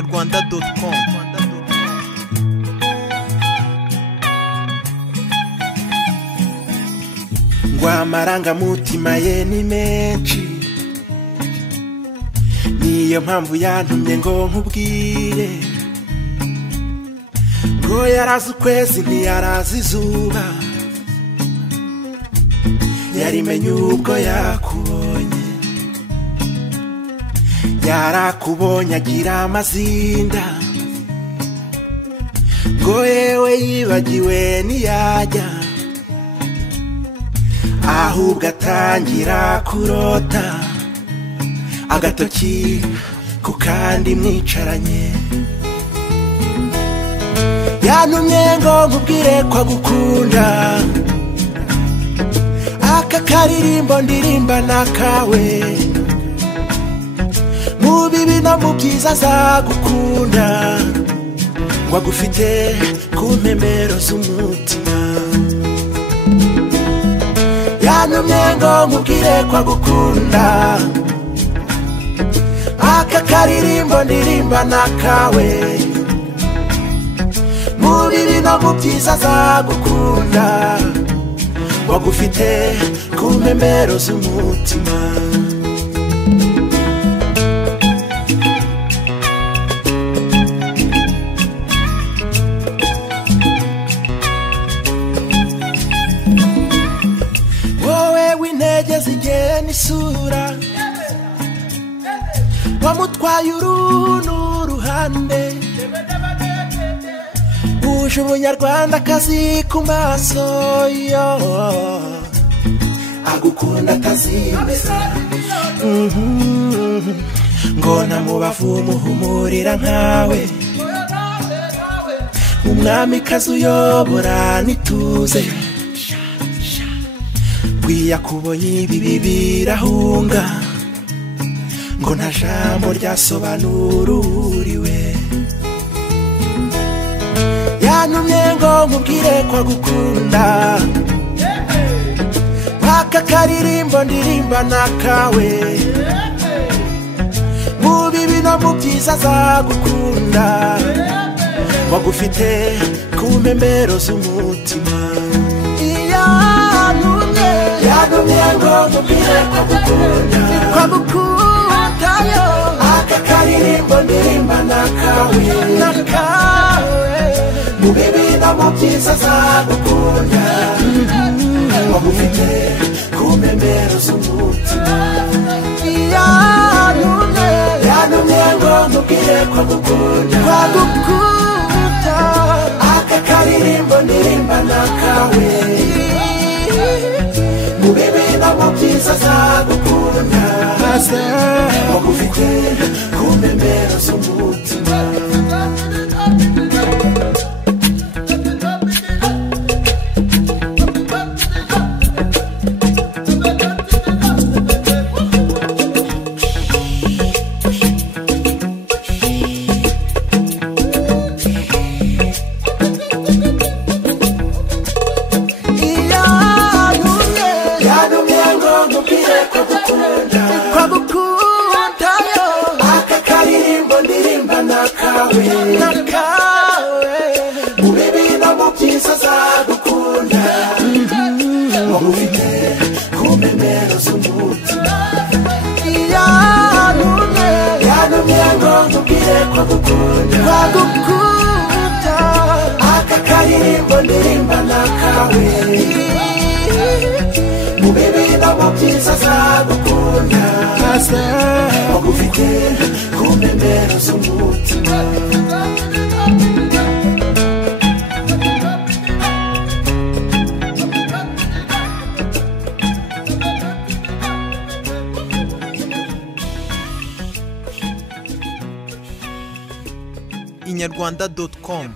inyarwanda.com. Ngwa amarangamutima ye ni menshi, niyo mpamvu yantumye ngo nkubwire ngo yarazi ukwezi ntiyarazi izuba, yarimenye ubwo yakubonye, yarakubonye agira amazinda, ngo yewe yibagiwe ntiyajya, ahubwo atangira kurota, agatoki ku kandi mwicaranye, yantumye ngo nkubwire ko agukunda, aka karirimbo ndirimba nakawe, mu bibi no mu byiza azagukunda, ngo agufite ku mpembero z'umutima. Yantumye ngo nkubwire ko agukunda, aka karirimbo ndirimba nakawe, mu bibi no mu byiza azagukunda, ngo agufite ku mpembero z'umutima. Isura wamutwaye urunu ruhande, uje umunyarwandakazi ku maso yo, agukunda atazimeza, ngo namubavu muhumurira nkawe, umwamikazi uyobora nituze, yakubonye ibibi birahunga, ngo nta jambo ryasobanura uriwe. Yantumye ngo nkubwire ko agukunda, aka karirimbo ndirimba nakawe, mu bibi no mu byiza azagukunda, ngo agufite ku mpembero z'umutima. Yantumye ngo nkubwire ko agukunda, aka karirimbo ndirimba nakawe, mu bibi no mu byiza azagukunda, ngo agufite ku mpembero z'umutima. Yantumye ngo nkubwire ko agukunda, aka karirimbo ndirimba nakawe, mu bibi no mu byiza azagukunda, ngo agufite ku mpembero z'umutima. Mu bibi no mu byiza azagukunda, ngo agufite ku mpembero z'umutima. Yantumye ngo nkubwire ko agukunda, aka karirimbo ndirimba nakawe, mu bibi no mu byiza azagukunda, ngo agufite ku mpembero z'umutima. inyarwanda.com.